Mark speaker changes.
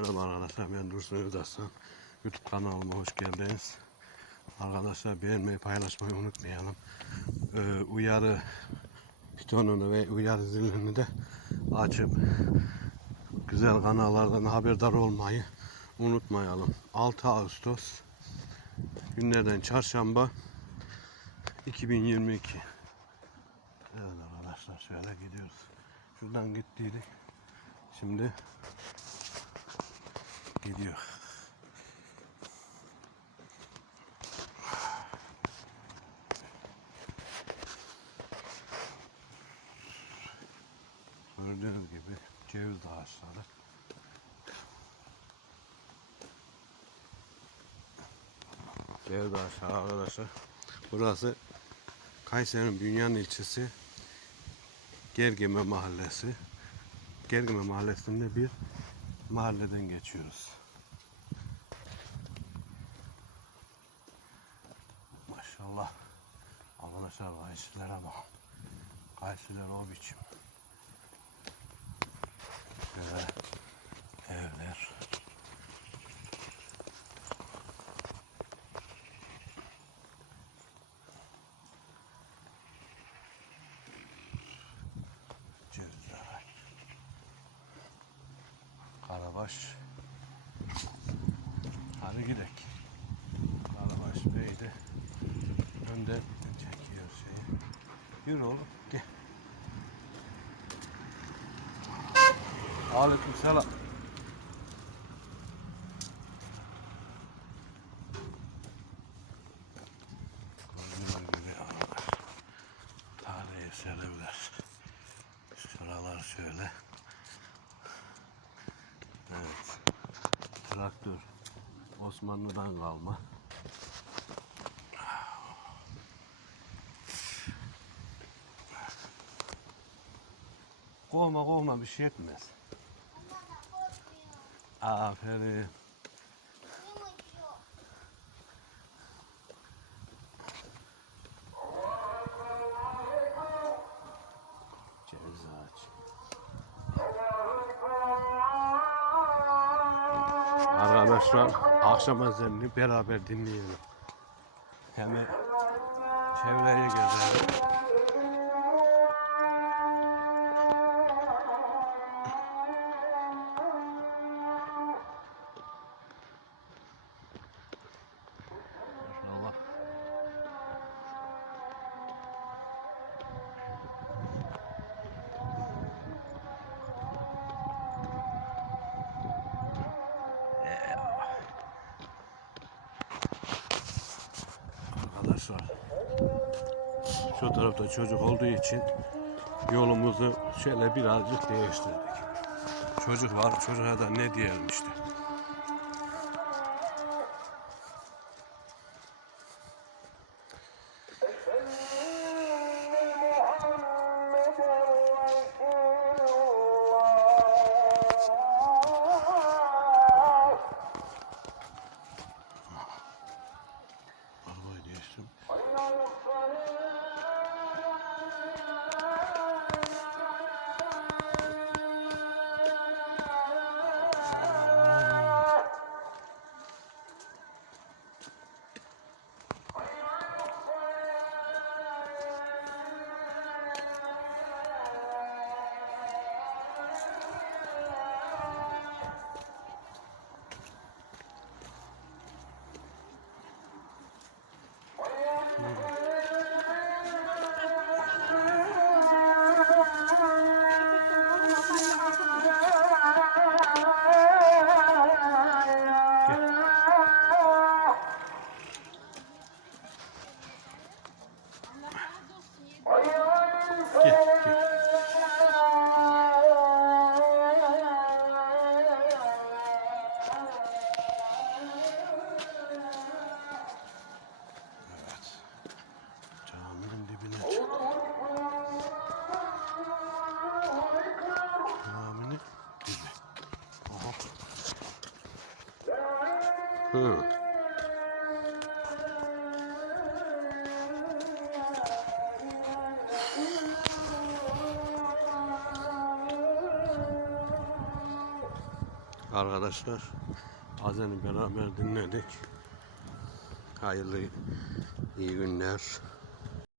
Speaker 1: Merhaba arkadaşlar ben Dursun Özdaslan. YouTube kanalıma hoş geldiniz. Arkadaşlar beğenmeyi paylaşmayı unutmayalım. Ee, uyarı butonunu ve uyarı zilini de açıp güzel kanallardan haberdar olmayı unutmayalım. 6 Ağustos günlerden çarşamba 2022 Evet arkadaşlar şöyle gidiyoruz. Şuradan gittiydik. Şimdi gidiyor. Gördüğünüz gibi ceviz ağaçları. Ceviz ağaçları arkadaşlar. Burası Kayseri'nin Bünyan ilçesi Gergeme mahallesi. Gergeme mahallesinde bir mahalleden geçiyoruz. Maşallah. Arkadaşlar kayısılara bak. Kayısılar o biçim. Şöyle evler. Karabaş. Hadi gidelim. Karabaş Bey de önde çekiyor şeyi. Yürü oğlum gel. Aleyküm selam. Gördüğünüz gibi aralar. Tarihi eserler. Şuralar şöyle. Evet. Traktör. Osmanlı'dan kalma. Kovma kovma bir şey etmez. Aferin. Ceviz ağaç. Arkadaşlar akşam ezanını beraber dinleyelim. Hemen çevreyi gezelim. Şu tarafta çocuk olduğu için yolumuzu şöyle birazcık değiştirdik. Çocuk var, çocuğa da ne diyelim işte. Hı. arkadaşlar. Azeni beraber dinledik. Hayırlı iyi günler.